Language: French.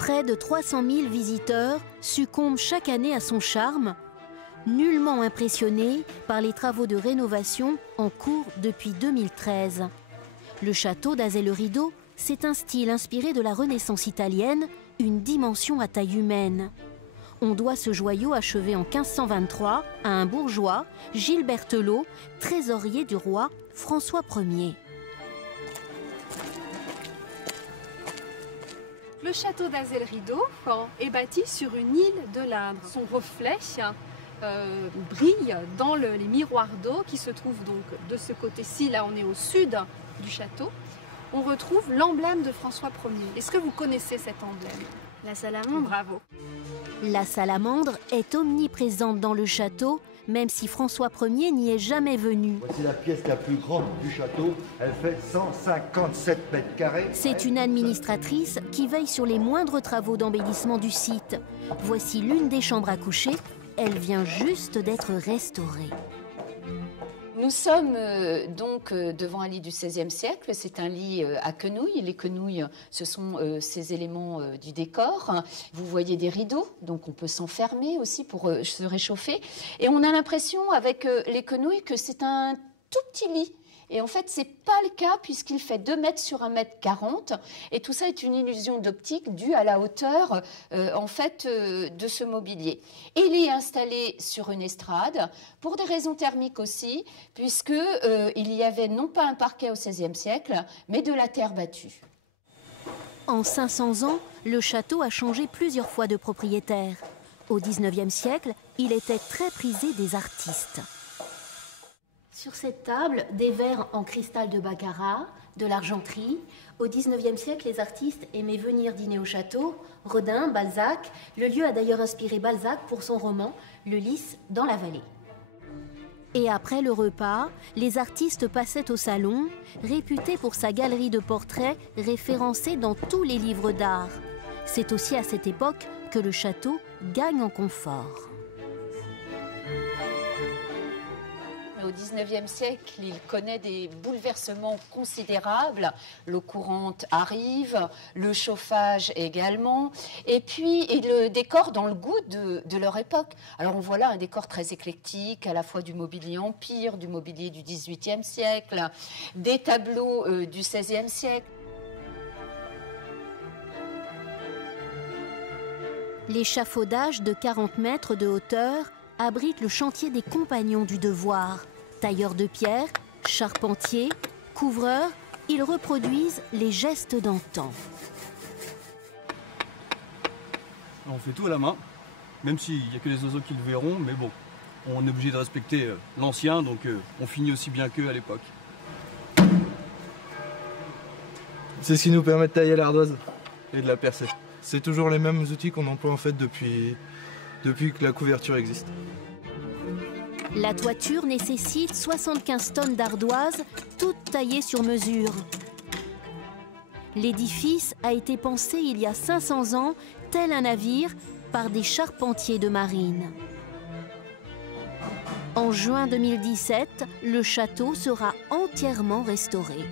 Près de 300 000 visiteurs succombent chaque année à son charme, nullement impressionnés par les travaux de rénovation en cours depuis 2013. Le château d'Azay-le-Rideau, c'est un style inspiré de la Renaissance italienne, une dimension à taille humaine. On doit ce joyau achevé en 1523 à un bourgeois, Gilles Berthelot, trésorier du roi François Ier. Le château d'Azay-le-Rideau est bâti sur une île de l'Indre. Son reflet brille dans les miroirs d'eau qui se trouvent donc de ce côté-ci. Là, on est au sud du château. On retrouve l'emblème de François Ier. Est-ce que vous connaissez cet emblème? La salamandre. Bravo. La salamandre est omniprésente dans le château, même si François Ier n'y est jamais venu. Voici la pièce la plus grande du château. Elle fait 157 mètres carrés. C'est une administratrice qui veille sur les moindres travaux d'embellissement du site. Voici l'une des chambres à coucher. Elle vient juste d'être restaurée. Nous sommes donc devant un lit du XVIe siècle. C'est un lit à quenouilles. Les quenouilles, ce sont ces éléments du décor. Vous voyez des rideaux, donc on peut s'enfermer aussi pour se réchauffer. Et on a l'impression, avec les quenouilles, que c'est un tout petit lit. Et en fait, ce n'est pas le cas puisqu'il fait 2 mètres sur 1,40 m. Et tout ça est une illusion d'optique due à la hauteur de ce mobilier. Et il est installé sur une estrade pour des raisons thermiques aussi, puisqu'il y avait non pas un parquet au XVIe siècle, mais de la terre battue. En 500 ans, le château a changé plusieurs fois de propriétaire. Au XIXe siècle, il était très prisé des artistes. Sur cette table, des verres en cristal de baccarat, de l'argenterie. Au XIXe siècle, les artistes aimaient venir dîner au château. Rodin, Balzac. Le lieu a d'ailleurs inspiré Balzac pour son roman « Le lys dans la vallée ». Et après le repas, les artistes passaient au salon, réputé pour sa galerie de portraits référencés dans tous les livres d'art. C'est aussi à cette époque que le château gagne en confort. Au XIXe siècle, il connaît des bouleversements considérables. L'eau courante arrive, le chauffage également, et puis le décor dans le goût de leur époque. Alors on voit là un décor très éclectique, à la fois du mobilier empire, du mobilier du XVIIIe siècle, des tableaux du XVIe siècle. L'échafaudage de 40 mètres de hauteur abrite le chantier des compagnons du devoir. Tailleurs de pierre, charpentiers, couvreurs, ils reproduisent les gestes d'antan. On fait tout à la main, même s'il n'y a que les oiseaux qui le verront, mais bon, on est obligé de respecter l'ancien, donc on finit aussi bien qu'eux à l'époque. C'est ce qui nous permet de tailler l'ardoise. Et de la percer. C'est toujours les mêmes outils qu'on emploie en fait depuis que la couverture existe. La toiture nécessite 75 tonnes d'ardoise, toutes taillées sur mesure. L'édifice a été pensé il y a 500 ans, tel un navire, par des charpentiers de marine. En juin 2017, le château sera entièrement restauré.